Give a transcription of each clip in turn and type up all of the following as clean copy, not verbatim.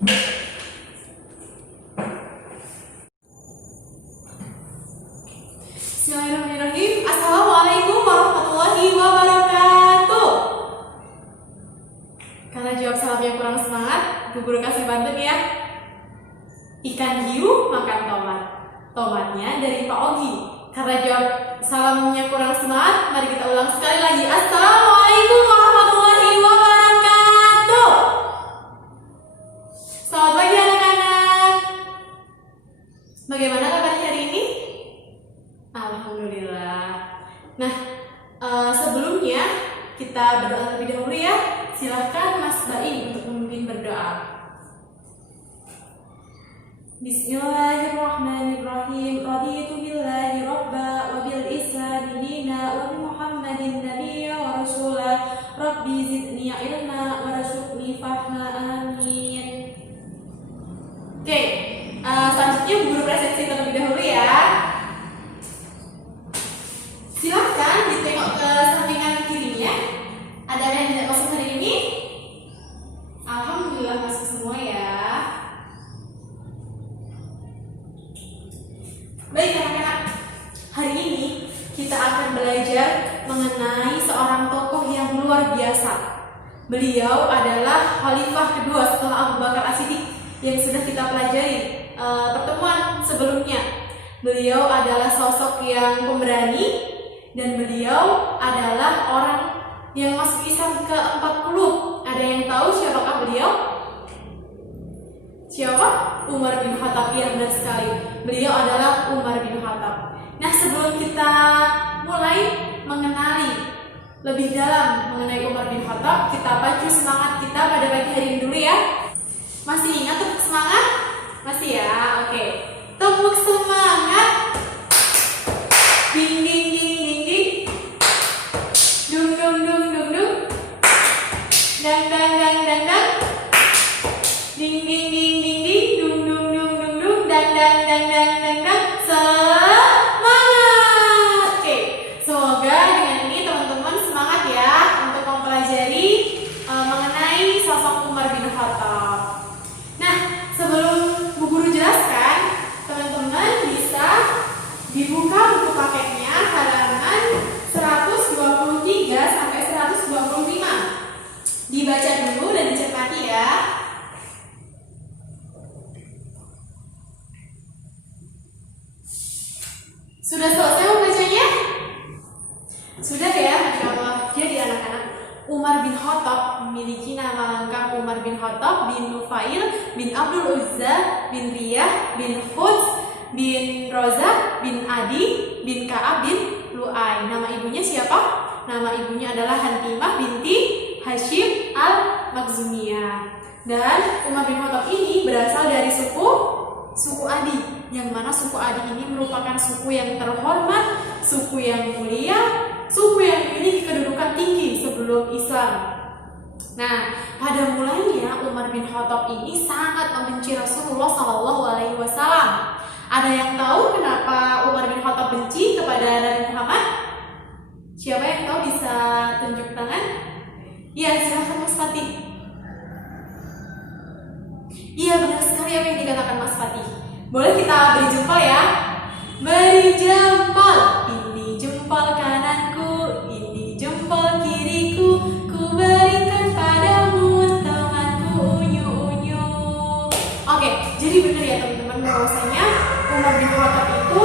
Bismillahirrahmanirrahim. Assalamualaikum warahmatullahi wabarakatuh. Karena jawab salamnya kurang semangat, Bu Guru kasih pantun ya. Ikan hiu makan tomat. Tomatnya dari Pak Ogi. Karena jawab salamnya kurang semangat, mari kita ulang sekali lagi. Assalamualaikum warahmatullahi wabarakatuh. Selamat pagi anak-anak. Bagaimana kabarnya hari ini? Alhamdulillah. Nah, sebelumnya kita berdoa terlebih dahulu ya. Silakan Mas Baim untuk memimpin berdoa. Bismillahirrahmanirrahim. Raditu billahi rabba wa bil islami dina wa bi Muhammadin nabiyya wa rasula. Rabbi zidni ilma wa rzuqni fahma. Amin. Oke, selanjutnya guru presensi terlebih dahulu ya. Silakan ditengok ke sampingan kirinya. Ada yang tidak masuk hari ini? Alhamdulillah masuk semua ya. Baik anak-anak, hari ini kita akan belajar mengenai seorang tokoh yang luar biasa. Beliau adalah khalifah kedua setelah Abu Bakar As-Siddiq yang sudah kita pelajari pertemuan sebelumnya. Beliau adalah sosok yang pemberani dan beliau adalah orang yang masuk Islam ke-40. Ada yang tahu siapakah beliau? Siapa? Umar bin Khattab. Ya, benar sekali. Beliau adalah Umar bin Khattab. Nah, sebelum kita mulai mengenali lebih dalam mengenai Umar bin Khattab, kita pacu semangat kita pada pagi hari ini dulu ya. Masih ingat tepuk semangat? Masih ya? Oke. Tepuk semangat. Ding ding ding ding ding. Dung dung dung dung dung. Dang dang dang dang dang. Ding ding ding ding ding. Dung dung dung dung dung. Dang dang dang dang dang dang. Semangat. Oke. Semoga dengan ini teman-teman semangat ya untuk mempelajari mengenai sosok Umar bin Khattab. Nah, sebelum Bu Guru jelaskan, teman-teman bisa dibuka buku paketnya halaman 123 sampai 125. Dibaca dulu dan dicermati ya. Sudah selesai membacanya? Sudah ya, Masya Allah. Jadi anak-anak, Umar bin Khattab memiliki nama lengkap Umar bin Khattab bin Nufail bin Abdul Uzza bin Riyah bin Khuds bin Rozak bin Adi bin Ka'ab bin Lu'ay. Nama ibunya siapa? Nama ibunya adalah Hantimah binti Hashim al-Makhzumiyah. Dan Umar bin Khattab ini berasal dari suku Adi, yang mana suku Adi ini merupakan suku yang terhormat, suku yang mulia, suku yang memiliki kedudukan tinggi sebelum Islam. Nah, pada mulanya Umar bin Khattab ini sangat membenci Rasulullah SAW. Ada yang tahu kenapa Umar bin Khattab benci kepada Nabi Muhammad? Siapa yang tahu bisa tunjuk tangan? Iya, silahkan Mas Fatih. Iya, benar sekali apa yang dikatakan Mas Fatih. Boleh kita beri jempol ya? Beri jempol. Ini jempol kananku, ini jempol kiriku, ku berikan padamu temanku unyu-unyu. Oke, jadi benar ya teman-teman bahwasanya Umar bin Khattab itu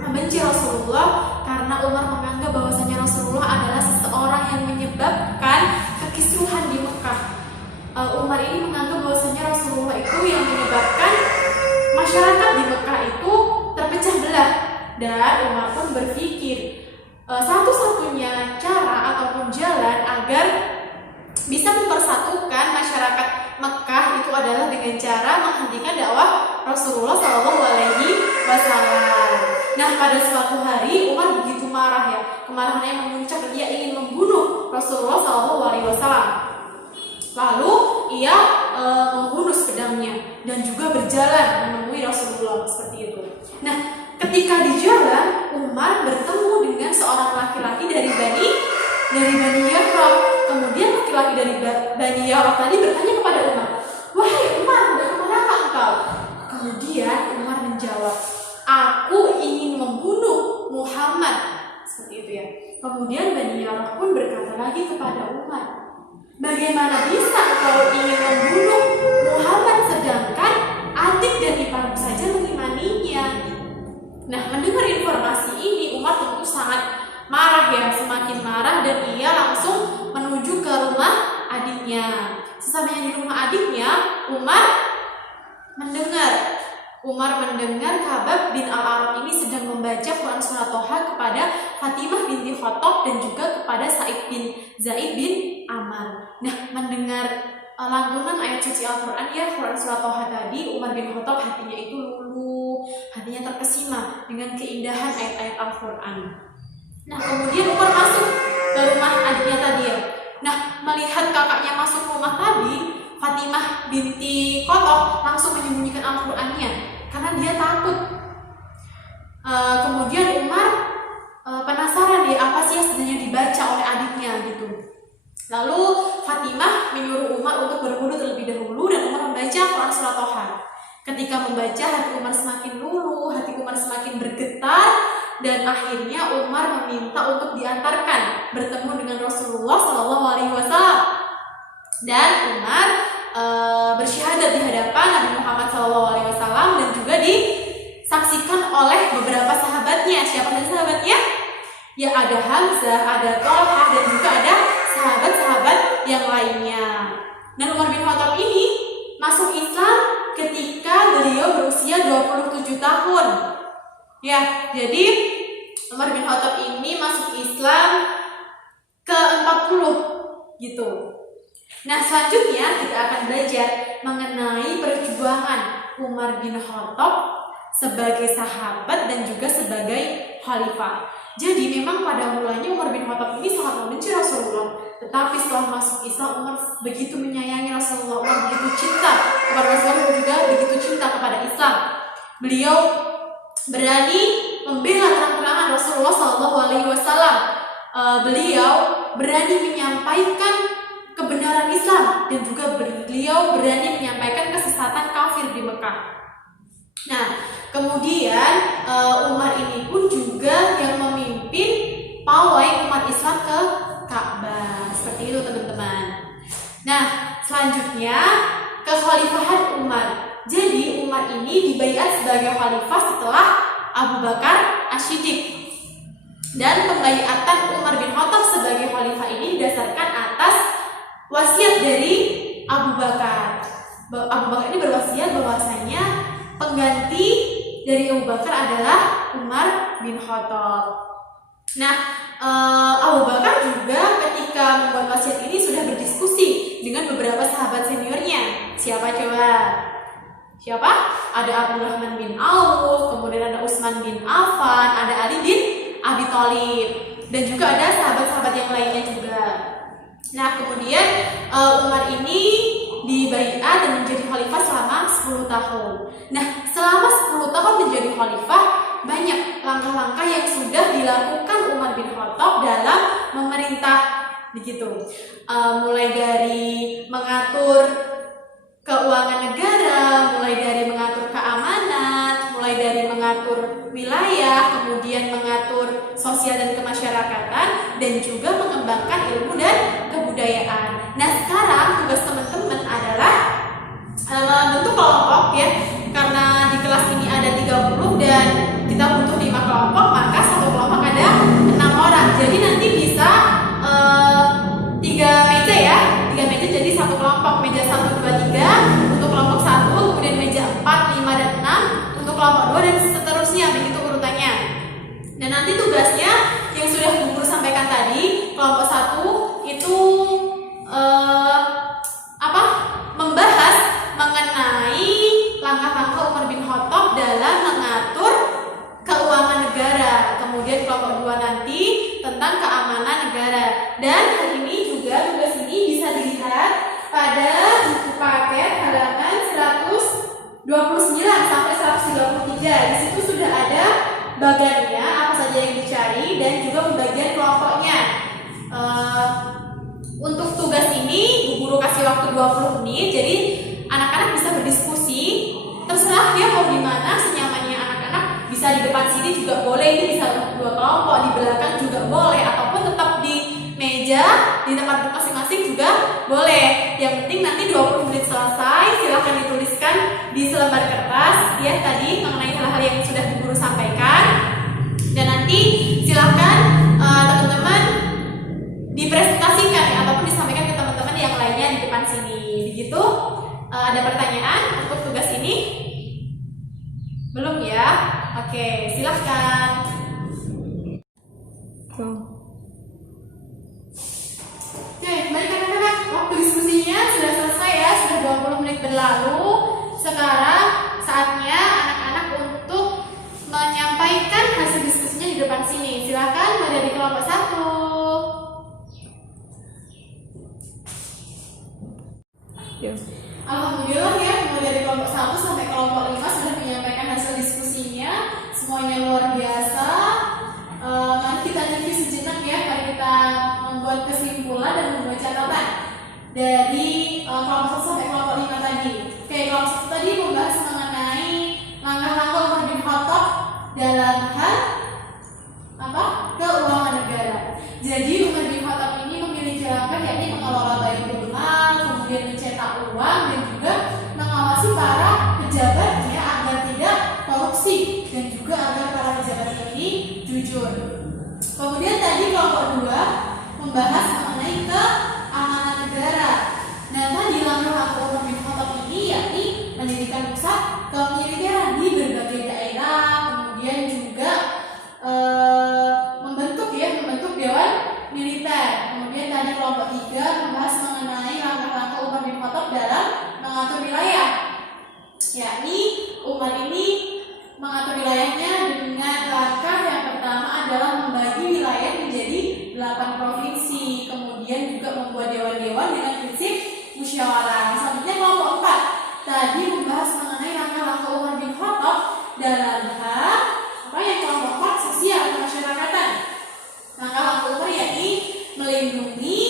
membenci Rasulullah karena Umar menganggap bahwasanya Rasulullah adalah seseorang yang menyebabkan kekisruhan di Mekah. Umar ini menganggap bahwasanya Rasulullah itu yang menyebabkan masyarakat di Mekah itu terpecah belah. Dan Umar pun berpikir satu-satunya cara ataupun jalan agar bisa mempersatukan masyarakat Mekah itu adalah dengan cara menghentikan dakwah Rasulullah SAW. Nah, pada suatu hari Umar begitu marah ya, kemarahannya memuncak, dia ingin membunuh Rasulullah SAW. Lalu ia menghunus pedangnya dan juga berjalan menemui Rasulullah seperti itu. Nah, ketika di jalan Umar bertemu dengan seorang laki-laki dari Bani Yarab. Kemudian laki-laki dari Bani Yarab tadi bertanya kepada Umar, "Wahai Umar, Wow. Kemudian Umar menjawab, aku ingin membunuh Muhammad. Seperti itu ya. Kemudian Bani Yarah pun berkata lagi kepada Umar, bagaimana bisa kau ingin membunuh Muhammad sedangkan adik dan iparmu saja mengimaninya? Nah, mendengar informasi ini Umar tentu sangat marah ya, semakin marah, dan ia langsung menuju ke rumah adiknya. Sesampainya di rumah adiknya, Umar mendengar Khabbab bin Al-Arat ini sedang membaca Quran Surat Toha kepada Fatimah binti Khattab dan juga kepada Zaid bin Amr. Nah, mendengar lantunan ayat suci Al-Quran ya, Quran Surat Toha tadi, Umar bin Khattab hatinya itu luluh, hatinya terkesima dengan keindahan ayat-ayat Al-Quran. Nah, kemudian Umar masuk ke rumah adiknya tadi ya. Nah, melihat kakaknya masuk rumah tadi, Fatimah binti Khattab langsung menyembunyikan Al-Qurannya karena dia takut. Kemudian Umar penasaran ya, apa sih yang sebenarnya dibaca oleh adiknya gitu. Lalu Fatimah menyuruh Umar untuk berwudu terlebih dahulu dan Umar membaca Quran Surat Toha. Ketika membaca, hati Umar semakin luluh, hati Umar semakin bergetar, dan akhirnya Umar meminta untuk diantarkan bertemu dengan Rasulullah SAW. Dan Umar bersyahadat di hadapan Nabi Muhammad SAW dan juga disaksikan oleh beberapa sahabatnya. Siapa saja sahabatnya? Ya, ada Hamzah, ada Thalhah, dan juga ada sahabat-sahabat yang lainnya. Dan Umar bin Khattab ini masuk Islam ketika beliau berusia 27 tahun. Ya, jadi Umar bin Khattab ini masuk Islam ke-40 gitu. Nah, selanjutnya kita akan belajar mengenai perjuangan Umar bin Khattab sebagai sahabat dan juga sebagai khalifah. Jadi memang pada mulanya Umar bin Khattab ini sangat membenci Rasulullah, tetapi setelah masuk Islam Umar begitu menyayangi Rasulullah, Umar begitu cinta kepada Rasulullah dan juga begitu cinta kepada Islam. Beliau berani membela terang-terangan Rasulullah SAW. Beliau berani menyampaikan kebenaran Islam dan juga beliau berani menyampaikan kesesatan kafir di Mekah. Nah, kemudian Umar ini pun juga yang memimpin pawai umat Islam ke Ka'bah. Seperti itu teman-teman. Nah, selanjutnya kekhalifahan Umar. Jadi Umar ini dibaiat sebagai khalifah setelah Abu Bakar As-Siddiq. Dan pembaiatan Umar bin Khattab sebagai khalifah ini didasarkan atas wasiat dari Abu Bakar. Abu Bakar ini berwasiat bahwasanya pengganti dari Abu Bakar adalah Umar bin Khattab. Nah, Abu Bakar juga ketika membuat wasiat ini sudah berdiskusi dengan beberapa sahabat seniornya. Siapa coba? Siapa? Ada Abdurrahman bin Auf, kemudian ada Utsman bin Affan, ada Ali bin Abi Thalib, dan juga ada sahabat-sahabat yang lainnya juga. Nah, kemudian Umar ini dibaiat dan menjadi khalifah selama 10 tahun. Nah, selama 10 tahun menjadi khalifah, banyak langkah-langkah yang sudah dilakukan Umar bin Khattab dalam memerintah begitu. Mulai dari mengatur keuangan negara, mulai dari mengatur keamanan, mulai dari mengatur wilayah, kemudian mengatur sosial dan kemasyarakatan, dan juga mengembangkan ilmu dan kebudayaan. Nah, sekarang tugas teman-teman adalah membentuk kelompok ya, karena di kelas ini ada 30 dan kita butuh 5 kelompok, maka satu kelompok ada 6 orang. Jadi nanti bisa 3 meja ya, 3 meja jadi satu kelompok, meja 1, 2, 3 untuk kelompok 1, kemudian meja 4, 5, dan 6 untuk kelompok 2, dan seterusnya begitu urutannya. Dan nanti tugasnya yang sudah Bu Guru sampaikan tadi, kelompok 1 itu membahas mengenai langkah-langkah Umar bin Khattab dalam mengatur keuangan negara. Kemudian kelompok 2 nanti tentang keamanan negara. Dan hal ini juga tugas ini bisa dilihat pada buku paket halaman 129 sampai 133. Di situ sudah ada bagannya apa saja yang dicari dan juga pembagian kelompoknya. Untuk tugas ini Bu Guru kasih waktu 20 menit. Jadi anak-anak bisa berdiskusi sini juga boleh, ini bisa 2 kelompok, di belakang juga boleh, ataupun tetap di meja, di tempat duduk masing-masing juga boleh. Yang penting nanti 20 menit selesai, silahkan dituliskan di selembar kertas ya tadi mengenai hal-hal yang sudah guru sampaikan, dan nanti silahkan teman-teman dipresentasikan ya, ataupun disampaikan ke teman-teman yang lainnya di depan sini. Begitu. Ada pertanyaan untuk tugas ini? Belum ya? Oke, silahkan. Oke, baik anak-anak, waktu diskusinya sudah selesai ya, sudah 20 menit berlalu. Sekarang saatnya anak-anak untuk menyampaikan hasil diskusinya di depan sini. Silahkan mulai dari kelompok 1. Alhamdulillah ya, mulai dari kelompok 1 sampai kelompok 5 sudah menyampaikan hasil diskusinya. Semuanya luar biasa. Mari kita review sejenak ya, mari kita membuat kesimpulan dan membuat catatan dari kelompok 1 sampai kelompok 5 tadi. Oke, kelompok 1 tadi membahas mengenai langkah-langkah Umar bin Khattab dalam hal keuangan negara. Jadi Umar bin Khattab ini memiliki langkah yakni mengelola Baitul Mal, kemudian mencetak uang, dan juga mengawasi para pejabatnya agar tidak korupsi, dan juga agar para pejabat ini jujur. Kemudian tadi kelompok 2 membahas mengenai keamanan negara. Nah, tadi langkah Umar bin Khattab ini yakni mendirikan pusat kemiliteran di berbagai daerah, kemudian juga membentuk dewan militer. Kemudian tadi kelompok 3 membahas mengenai langkah-langkah Umar bin Khattab dalam mengatur wilayah, yakni Umar ini mengatur wilayahnya dengan langkah yang pertama adalah membagi wilayah menjadi 8 provinsi, kemudian juga membuat dewan-dewan dengan prinsip musyawarah. Selanjutnya kelompok 4 tadi membahas mengenai langkah-langkah Umar bin Khattab dalam hal kelompok 4 sosial kemasyarakatan. Langkah-langkah Umar yakni melindungi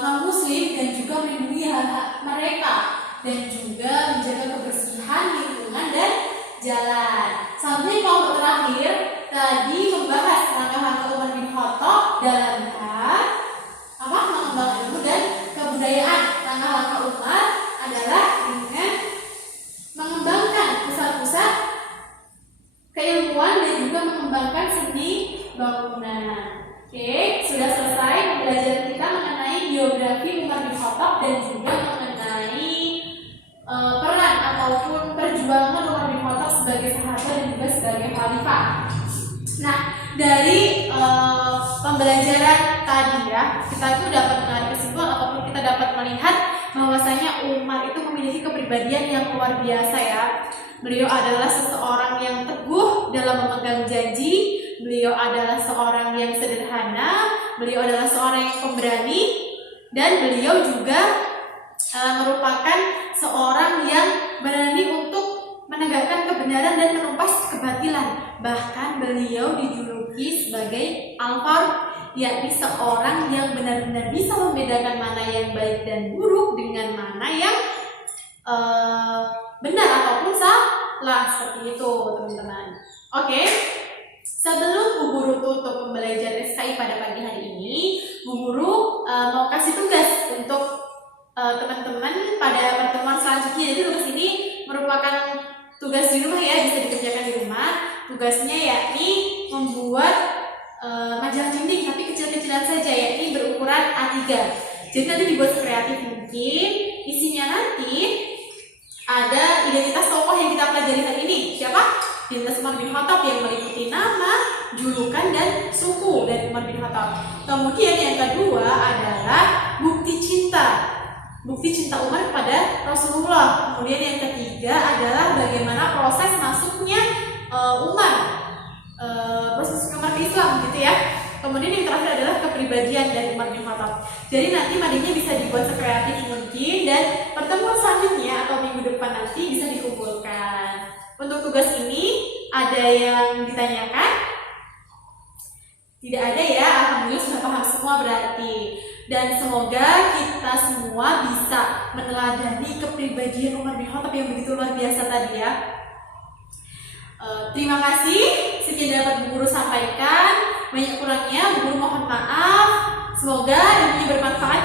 non-muslim dan juga melindungi hak-hak mereka, dan juga menjaga kebersihan lingkungan dan jalan. Selanjutnya kelompok terakhir tadi membahas langkah-langkah Umar bin Khattab dalam hal mengembangkan ilmu dan kebudayaan. Langkah-langkah Umar adalah dengan mengembangkan pusat-pusat keilmuan dan juga mengembangkan seni bangunan. Oke, sudah selesai pembelajaran kita mengenai biografi Umar bin Khattab dan juga mengenai peran ataupun perjuangan Umar bin Khattab sebagai sahabat dan juga sebagai khalifah. Nah, dari pembelajaran tadi ya, kita itu dapat menarik kesimpulan ataupun kita dapat melihat bahwasanya Umar itu memiliki kepribadian yang luar biasa ya. Beliau adalah seseorang yang teguh dalam memegang janji, beliau adalah seorang yang sederhana, beliau adalah seorang yang pemberani, dan beliau juga merupakan seorang yang berani untuk menegakkan kebenaran dan menumpas kebatilan. Bahkan beliau dijuluki sebagai Al-Faruq, yakni seorang yang benar-benar bisa membedakan mana yang baik dan buruk dengan mana yang benar ataupun salah, seperti itu teman-teman. Oke, sebelum Bu Guru tutup pembelajaran SKI pada pagi hari ini, Bu Guru mau kasih tugas untuk teman-teman pada pertemuan selanjutnya. Jadi tugas ini merupakan tugas di rumah ya, bisa dikerjakan di rumah. Tugasnya yakni membuat majalah dinding, tapi kecil-kecilan saja, yakni berukuran A3. Jadi nanti dibuat sekreatif mungkin. Isinya nanti ada identitas tokoh yang kita pelajari hari ini. Siapa? Identitas Umar bin Khattab yang meliputi nama, julukan, dan suku dari Umar bin Khattab. Kemudian yang kedua adalah bukti cinta Umar kepada Rasulullah. Kemudian yang ketiga adalah bagaimana proses masuknya proses Umar ke Islam gitu ya. Kemudian yang terakhir adalah kepribadian dari Umar bin Khattab. Jadi nanti materinya bisa dibuat sekreatif mungkin, dan pertemuan selanjutnya atau minggu depan nanti bisa dikumpulkan. Untuk tugas ini ada yang ditanyakan? Tidak ada ya, alhamdulillah sudah paham semua berarti. Dan semoga kita semua bisa meneladani kepribadian Umar bin Khattab yang begitu luar biasa tadi ya. Terima kasih. yang dapat Bu Guru sampaikan. Banyak kurangnya Bu Guru mohon maaf. Semoga ilmunya bermanfaat